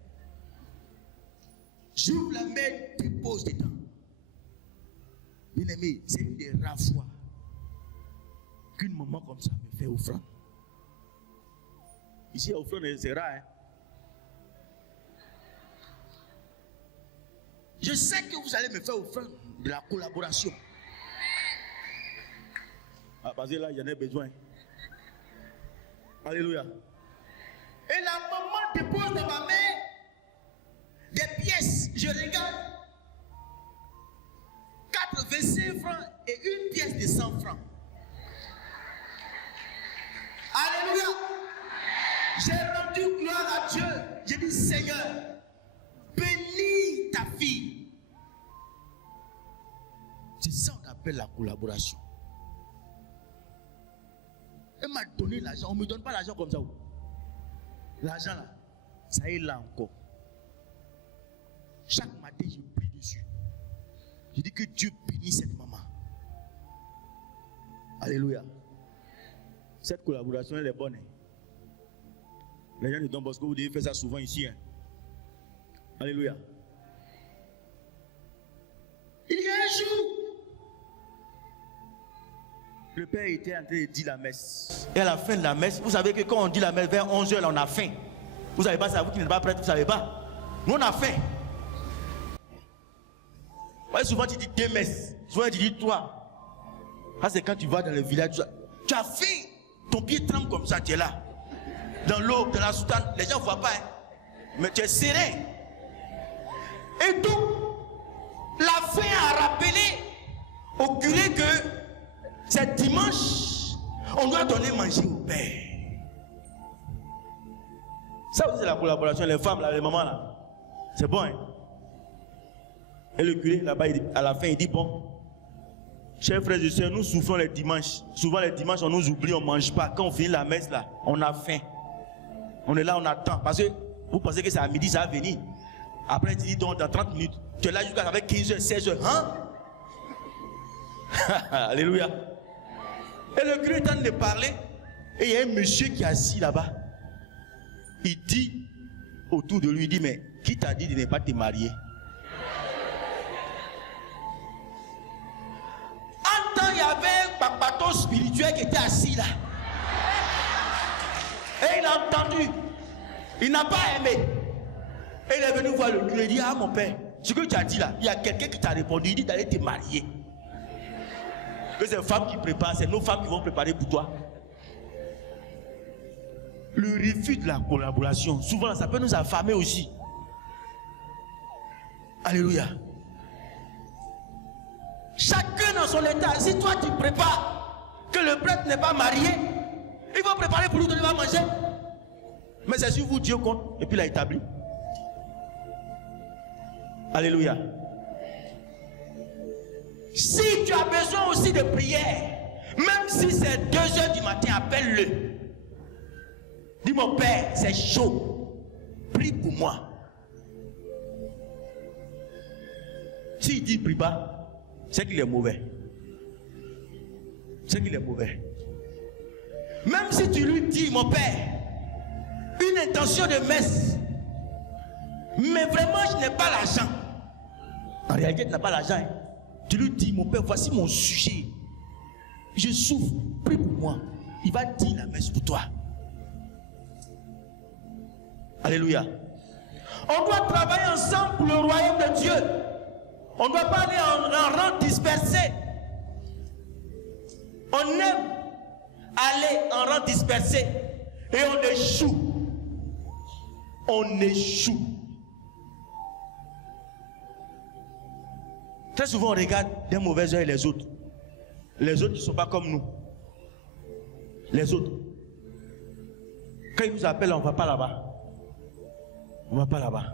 J'ouvre la main, dépose dedans. Bien aimé, c'est une des rares fois qu'une maman comme ça me fait offrande. Ici, offrande, c'est rare. Hein? Je sais que vous allez me faire offrande de la collaboration. Ah, parce que là, j'en ai besoin. Alléluia. Et la maman dépose dans ma main des pièces. Je regarde. 85 francs et une pièce de 100 francs. Alléluia. J'ai rendu gloire à Dieu. J'ai dit, Seigneur, bénis ta fille. C'est ça qu'on appelle la collaboration. Elle m'a donné l'argent. On ne me donne pas l'argent comme ça. L'argent là, ça est là encore. Chaque matin, je prie dessus. Je dis que Dieu bénisse cette maman. Alléluia. Cette collaboration, elle est bonne. Les gens de Don Bosco, vous devez faire ça souvent ici. Alléluia. Il y a un jour, le père était en train de dire la messe. Et à la fin de la messe, vous savez que quand on dit la messe vers 11h, là, on a faim. Vous savez pas ça, vous qui n'êtes pas prêts, vous savez pas. Nous, on a faim. Ouais, souvent tu dis 2 messes. Souvent tu dis 3. Ça, c'est quand tu vas dans le village. Tu as faim. Ton pied tremble comme ça, tu es là. Dans l'eau, dans la soutane. Les gens ne voient pas. Mais tu es serré. Et donc, la faim a rappelé au curé que c'est dimanche, on doit donner manger au père. Ça aussi, c'est la collaboration. Les femmes, là, les mamans, là. C'est bon, hein? Et le curé, là-bas, à la fin, il dit, bon, chers frères et sœurs, nous souffrons les dimanches. Souvent, les dimanches, on nous oublie, on ne mange pas. Quand on finit la messe, là, on a faim. On est là, on attend. Parce que vous pensez que c'est à midi, ça va venir. Après, tu dis, donc, dans 30 minutes, tu es là jusqu'à 15h, 16h. Hein? Alléluia. Et le curé est en train de parler. Et il y a un monsieur qui est assis là-bas. Il dit, autour de lui, il dit, mais qui t'a dit de ne pas te marier? Il y avait un papato spirituel qui était assis là. Et il a entendu. Il n'a pas aimé. Et il est venu voir le curé. Il dit, ah mon père, ce que tu as dit là, il y a quelqu'un qui t'a répondu. Il dit d'aller te marier. Que c'est les femmes qui préparent, c'est nos femmes qui vont préparer pour toi. Le refus de la collaboration, souvent ça peut nous affamer aussi. Alléluia. Chacun dans son état. Si toi tu prépares que le prêtre n'est pas marié, il va préparer pour lui donner à manger. Mais c'est sur vous Dieu compte. Et puis il a établi. Alléluia. Si tu as besoin aussi de prière, même si c'est 2h du matin, appelle-le. Dis mon père, c'est chaud. Prie pour moi. S'il dit prie pas, c'est qu'il est mauvais. C'est qu'il est mauvais. Même si tu lui dis, mon père, une intention de messe, mais vraiment je n'ai pas l'argent. En réalité, tu n'as pas l'argent. Hein. Tu lui dis, mon père, voici mon sujet. Je souffre, prie pour moi. Il va dire la messe pour toi. Alléluia. On doit travailler ensemble pour le royaume de Dieu. On ne doit pas aller en rang dispersé. On aime aller en rang dispersé et on échoue. On échoue. Très souvent, on regarde des mauvais œil les autres. Les autres ne sont pas comme nous. Les autres. Quand ils nous appellent, on ne va pas là-bas. On ne va pas là-bas.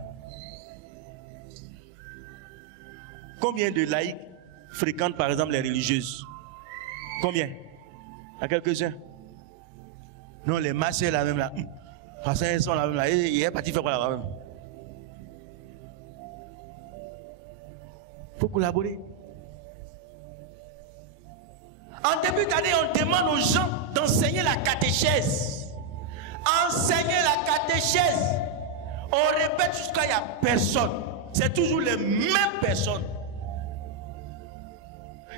Combien de laïcs fréquentent par exemple les religieuses? Combien? Il y a quelques-uns. Non, les marchés là même là. Parce qu'ils sont là même là. Il est parti faire quoi là-bas même? Il faut collaborer. En début d'année, on demande aux gens d'enseigner la catéchèse. Enseigner la catéchèse. On répète jusqu'à il n'y a personne. C'est toujours les mêmes personnes.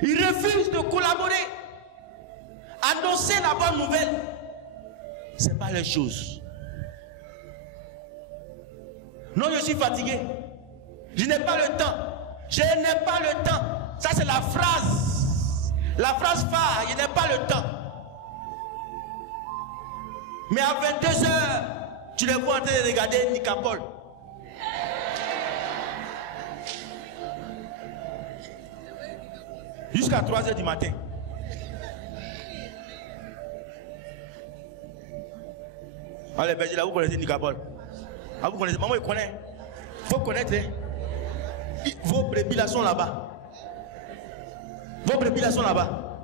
Ils refusent de collaborer. Annoncer la bonne nouvelle, ce n'est pas les choses. Non, je suis fatigué. Je n'ai pas le temps. Je n'ai pas le temps. Ça, c'est la phrase La phrase phare, il n'est pas le temps. Mais à 22h, tu les vois en train de regarder Nicapol. Jusqu'à 3h du matin. Allez, berger, là, vous connaissez Nicapol. Ah, vous connaissez, maman, il connaît. Il faut connaître. Vos brebis là sont là-bas. Vos brebis là sont là-bas.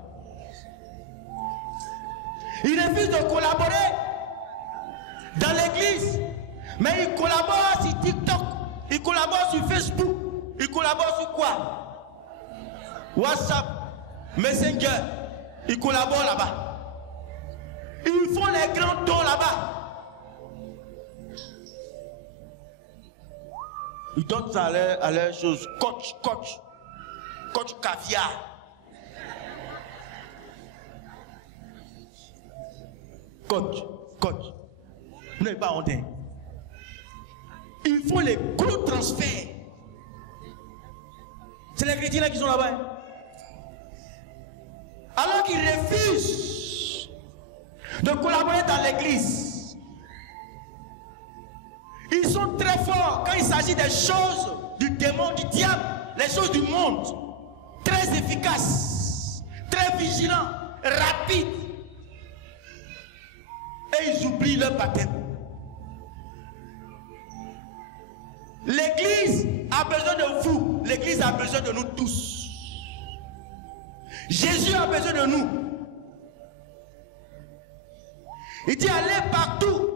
Il refuse de collaborer dans l'église, mais il collabore sur TikTok, il collabore sur Facebook, il collabore sur quoi? WhatsApp, Messenger, il collabore là-bas. Ils font les grands dons là-bas. Ils donnent ça à leur chose. Coach caviar. Coach. Vous n'avez pas honte. Ils font les gros transferts. C'est les chrétiens là qui sont là-bas. Alors qu'ils refusent de collaborer dans l'église. Ils sont très forts quand il s'agit des choses du démon, du diable, les choses du monde. Très efficaces, très vigilants, rapides. Et ils oublient leur baptême. L'église a besoin de vous. L'église a besoin de nous tous. Jésus a besoin de nous. Il dit allez partout,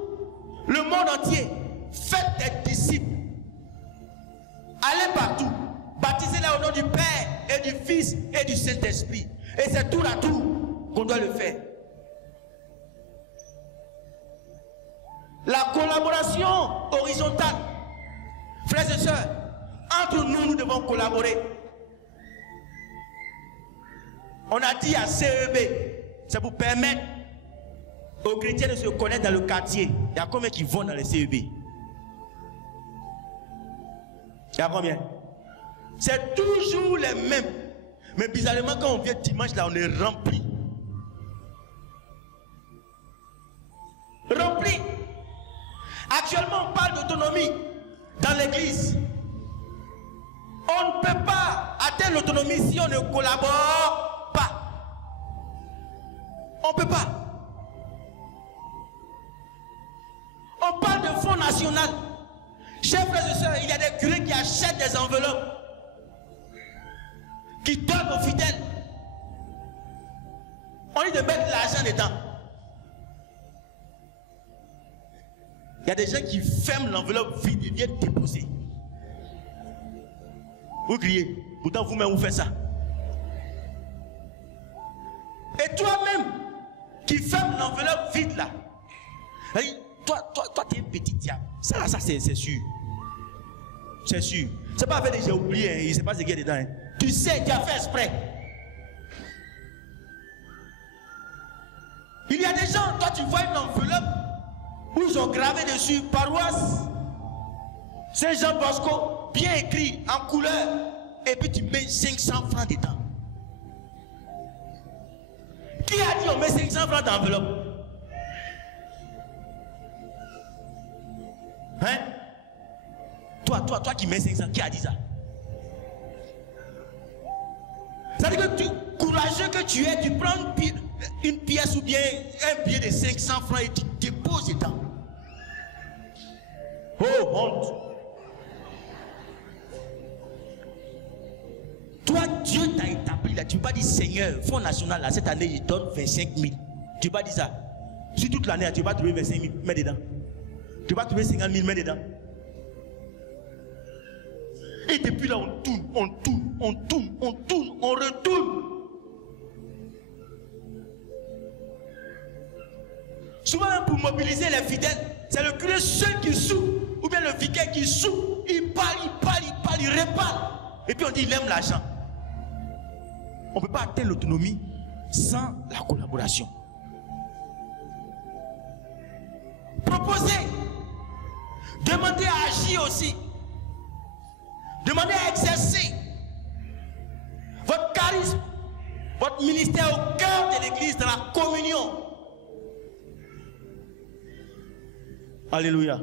le monde entier, faites des disciples. Allez partout, baptisez-les au nom du Père et du Fils et du Saint-Esprit. Et c'est tour à tour qu'on doit le faire. La collaboration horizontale, frères et sœurs, entre nous, nous devons collaborer. On a dit à CEB, c'est pour permettre aux chrétiens de se connaître dans le quartier. Il y a combien qui vont dans les CEB? Il y a combien? C'est toujours les mêmes. Mais bizarrement, quand on vient dimanche, là, on est rempli. Rempli. Actuellement, on parle d'autonomie dans l'église. On ne peut pas atteindre l'autonomie si on ne collabore pas. On ne peut pas. On parle de fonds national. Chers frères et sœurs, il y a des curés qui achètent des enveloppes, qui donnent aux fidèles. On dit de mettre l'argent dedans. Il y a des gens qui ferment l'enveloppe vide et viennent déposer. Vous criez, pourtant vous-même vous faites ça. Et toi-même qui ferme l'enveloppe vide là, toi tu es un petit diable. Ça c'est sûr. C'est sûr. C'est pas avec des j'ai oublié, il ne sait pas ce qu'il y a dedans. Hein. Tu sais, tu as fait exprès. Il y a des gens, toi tu vois une enveloppe où ils ont gravé dessus paroisse Saint-Jean-Bosco, bien écrit en couleur, et puis tu mets 500 francs dedans. Qui a dit on met 500 francs dans l'enveloppe? Hein? Toi qui mets 500, qui a dit ça? Ça veut dire que tu, courageux que tu es, tu prends une pièce ou bien un billet de 500 francs et tu déposes dedans. Oh, honte. Toi, Dieu t'a établi là. Tu ne peux pas dire Seigneur, Fonds national là, cette année, il donne 25 000. Tu ne peux pas dire ça. Si toute l'année, tu ne vas pas trouver 25 000, mets dedans. Tu ne vas pas trouver 50 000, mets dedans. Et depuis là, on retourne. Souvent, pour mobiliser les fidèles, c'est le curé seul qui souffre, ou bien le vicaire qui souffre. Il parle, il répare. Et puis on dit il aime l'argent. On ne peut pas atteindre l'autonomie sans la collaboration. Proposez. Demandez à agir aussi. Demandez à exercer votre charisme Votre ministère au cœur de l'église, dans la communion. Alléluia.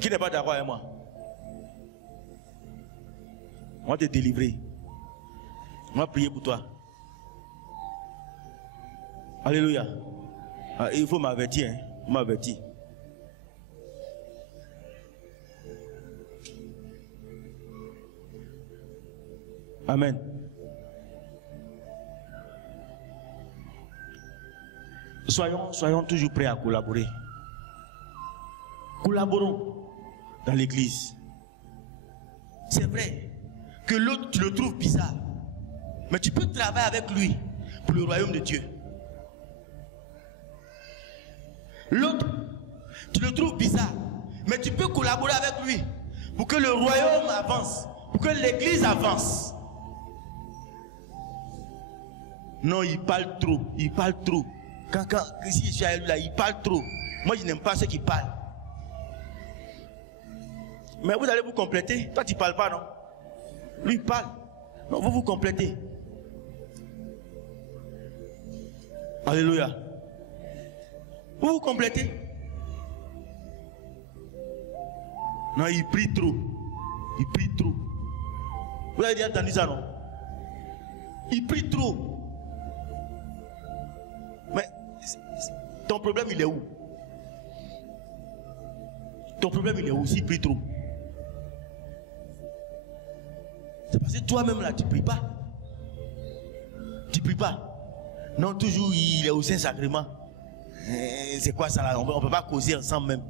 Qui n'est pas d'accord avec moi? On va te délivrer. On va prier pour toi. Alléluia. Il faut m'avertir. Hein? M'avertir. Amen. Soyons toujours prêts à collaborer. Collaborons dans l'église. C'est vrai que l'autre, tu le trouves bizarre. Mais tu peux travailler avec lui pour le royaume de Dieu. L'autre, tu le trouves bizarre. Mais tu peux collaborer avec lui pour que le royaume avance. Pour que l'église avance. Non, il parle trop. Il parle trop. Quand si je suis avec lui là, il parle trop. Moi, je n'aime pas ceux qui parlent. Mais vous allez vous compléter. Toi, tu ne parles pas, non? Lui, il parle. Non, vous vous complétez. Alléluia. Vous vous complétez. Non, il prie trop. Il prie trop. Vous avez déjà entendu ça, non? Il prie trop. Mais ton problème, il est où? Ton problème, il est où s'il prie trop? C'est parce que toi-même là, tu ne pries pas. Tu ne pries pas. Non, toujours il est au Saint-Sacrement. C'est quoi ça là? On ne peut pas causer ensemble même.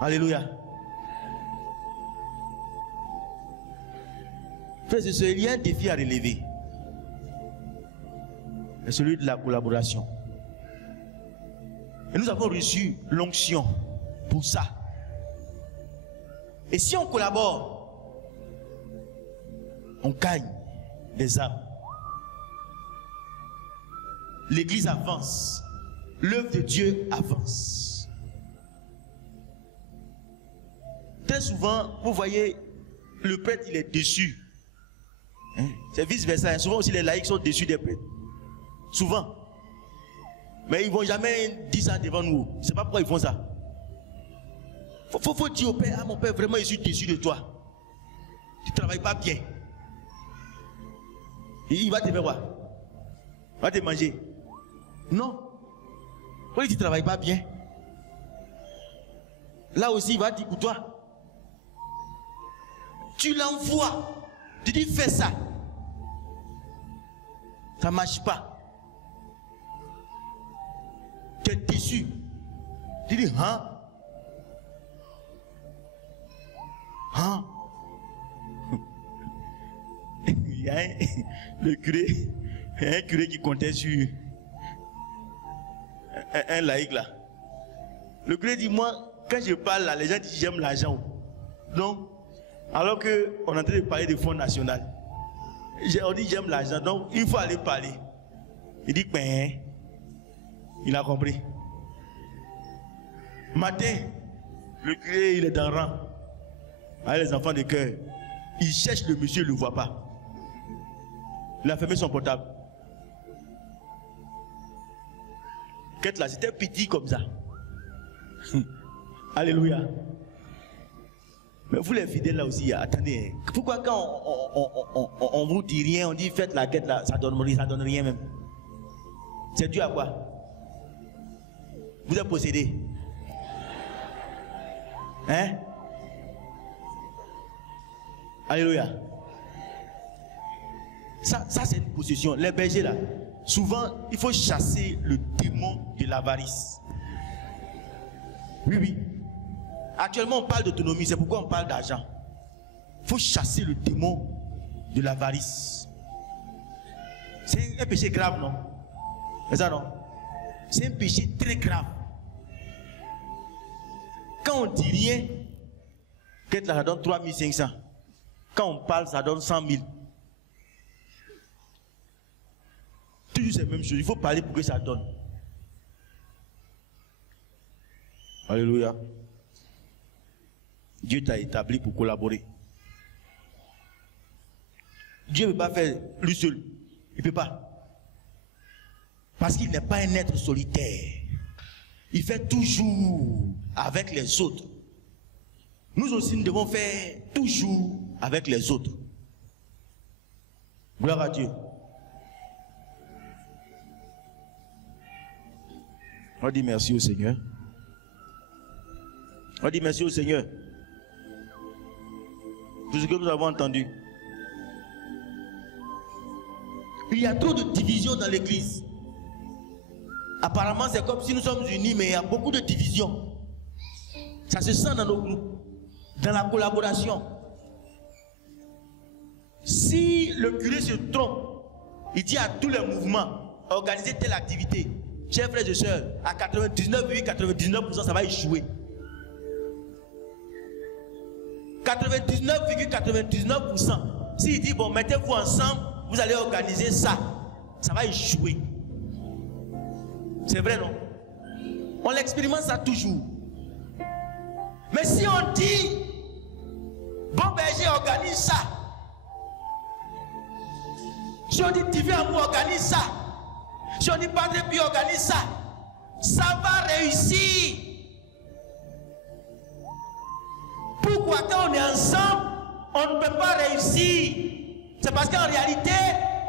Alléluia. Frère, il y a un défi à relever. C'est celui de la collaboration. Et nous avons reçu l'onction pour ça. Et si on collabore, on gagne des âmes. L'église avance. L'œuvre de Dieu avance. Très souvent, vous voyez, le prêtre, il est déçu. Hein? C'est vice-versa. Souvent aussi, les laïcs sont déçus des prêtres. Souvent. Mais ils ne vont jamais dire ça devant nous. Je ne sais pas pourquoi ils font ça. Faut dire au père, ah mon père, vraiment, je suis déçu de toi. Tu ne travailles pas bien. Il va te faire quoi? Il va te manger. Non. Pourquoi tu ne travailles pas bien? Là aussi, il va dire, écoute-toi. Tu l'envoies. Tu dis, fais ça. Ça ne marche pas. Tu es déçu. Tu dis, hein? Hein? Il y a un curé qui comptait sur un laïc là. Le curé dit, moi, quand je parle là, les gens disent j'aime l'argent. Donc, alors qu'on est en train de parler de fonds national, on dit j'aime l'argent, donc il faut aller parler. Il dit, ben, il a compris. Matin, le curé, il est dans le rang. Avec les enfants de cœur. Il cherche le monsieur, il ne le voit pas. Il a fermé son portable. Qu'est-ce là? C'était petit comme ça. Alléluia. Mais vous les fidèles là aussi, attendez. Pourquoi quand on vous dit rien, on dit faites la quête là, ça donne rien même. C'est dû à quoi? Vous êtes possédé. Hein? Alléluia. Ça c'est une possession. Les bergers là, souvent il faut chasser le démon de l'avarice. Oui, oui. Actuellement on parle d'autonomie, c'est pourquoi on parle d'argent. Il faut chasser le démon de l'avarice. C'est un péché grave, non? C'est ça, non? C'est un péché très grave. Quand on dit rien, peut-être là ça donne 3500. Quand on parle, ça donne 100 000. Toujours c'est la même chose. Il faut parler pour que ça donne. Alléluia. Dieu t'a établi pour collaborer. Dieu ne peut pas faire lui seul. Il ne peut pas. Parce qu'il n'est pas un être solitaire. Il fait toujours avec les autres. Nous aussi, nous devons faire toujours avec les autres. Gloire à Dieu. On dit merci au Seigneur. On dit merci au Seigneur. Tout ce que nous avons entendu. Il y a trop de divisions dans l'église. Apparemment, c'est comme si nous sommes unis, mais il y a beaucoup de divisions. Ça se sent dans nos groupes, dans la collaboration. Si le curé se trompe, il dit à tous les mouvements, organisez telle activité. Chers frères et sœurs, à 99,99%, ça va échouer. 99,99%. S'il dit, bon, mettez-vous ensemble, vous allez organiser ça, ça va échouer. C'est vrai, non? On l'expérimente ça toujours. Mais si on dit, bon berger organise ça, si on dit divin amour organise ça, si on dit Padre Pio organise ça, ça va réussir. Pourquoi quand on est ensemble, on ne peut pas réussir? C'est parce qu'en réalité,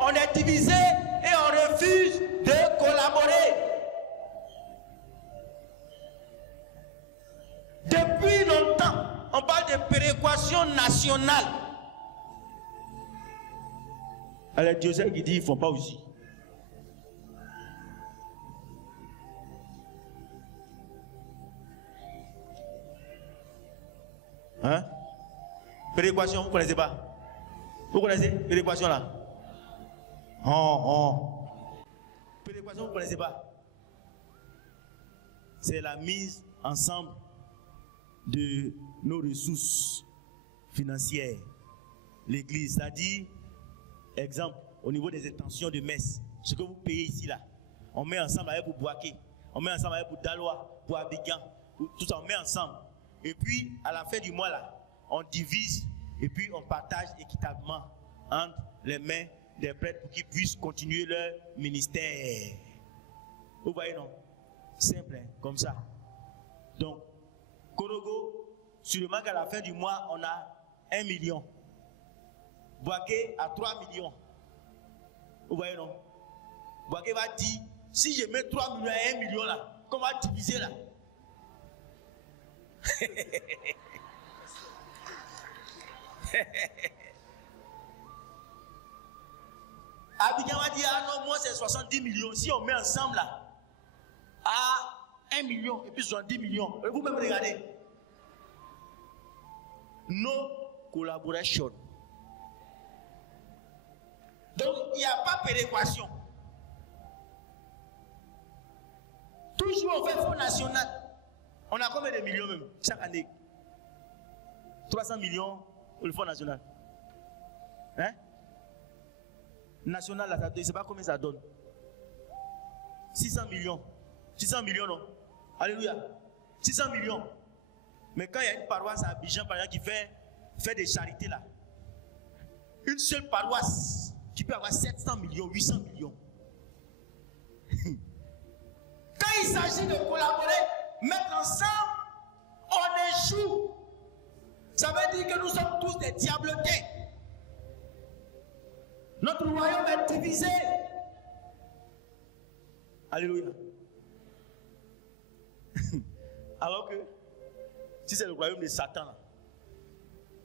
on est divisé et on refuse de collaborer. Depuis longtemps, on parle de péréquation nationale. Alors, Dieu sait qu'il dit, ils ne font pas aussi. Hein? Péréquation, vous ne connaissez pas? Vous connaissez péréquation là? Péréquation, vous ne connaissez pas? C'est la mise ensemble de nos ressources financières. L'église, c'est-à-dire, exemple, au niveau des intentions de messe, ce que vous payez ici là, on met ensemble avec pour Boaké, on met ensemble avec pour Daloa, pour Abidjan, tout ça, on met ensemble. Et puis, à la fin du mois là, on divise et puis on partage équitablement entre les mains des prêtres pour qu'ils puissent continuer leur ministère. Vous voyez, non? Simple, hein? Comme ça. Donc, Korogo, sûrement qu'à la fin du mois, on a 1 million. Boaké a 3 millions. Vous voyez, non? Boaké va dire, si je mets 3 millions à 1 million là, comment on va diviser là? Abidjan va dire, ah non, moi c'est 70 millions. Si on met ensemble là, à 1 million et puis 70 millions, vous-même regardez. No collaboration. Donc il n'y a pas péréquation. Toujours on fait fonds national. On a combien de millions même chaque année? 300 millions pour le fonds national. Hein? National, là, je ne sais pas combien ça donne. 600 millions. 600 millions, non? Alléluia. 600 millions. Mais quand il y a une paroisse à Abidjan, par exemple, qui fait des charités là, une seule paroisse qui peut avoir 700 millions, 800 millions. Quand il s'agit de collaborer, mettre ensemble, on échoue. Ça veut dire que nous sommes tous des diabletés. Notre royaume est divisé. Alléluia. Alors que, si c'est le royaume de Satan, là,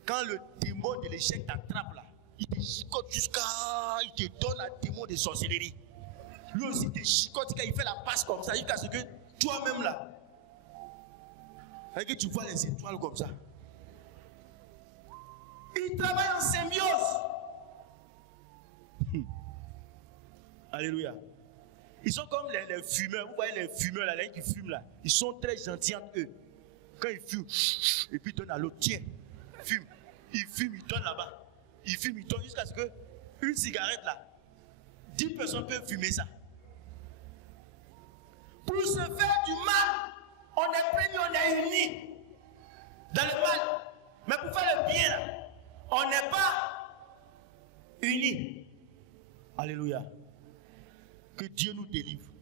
quand le démon de l'échec t'attrape là, il te chicote jusqu'à. Il te donne un démon de sorcellerie. Lui aussi il te chicote, il fait la passe comme ça, jusqu'à ce que toi-même là, et que tu vois les étoiles comme ça. Ils travaillent en symbiose. Alléluia. Ils sont comme les fumeurs. Vous voyez les fumeurs là, les qui fument là. Ils sont très gentils entre eux. Quand ils fument, et puis ils donnent à l'autre. Tiens, fume. Ils fument, ils donnent là-bas. Ils fument, ils donnent jusqu'à ce que une cigarette là, 10 personnes peuvent fumer ça. Pour se faire du mal, on est prévenus, on est unis dans le mal. Mais pour faire le bien là, on n'est pas unis. Alléluia. Que Dieu nous délivre.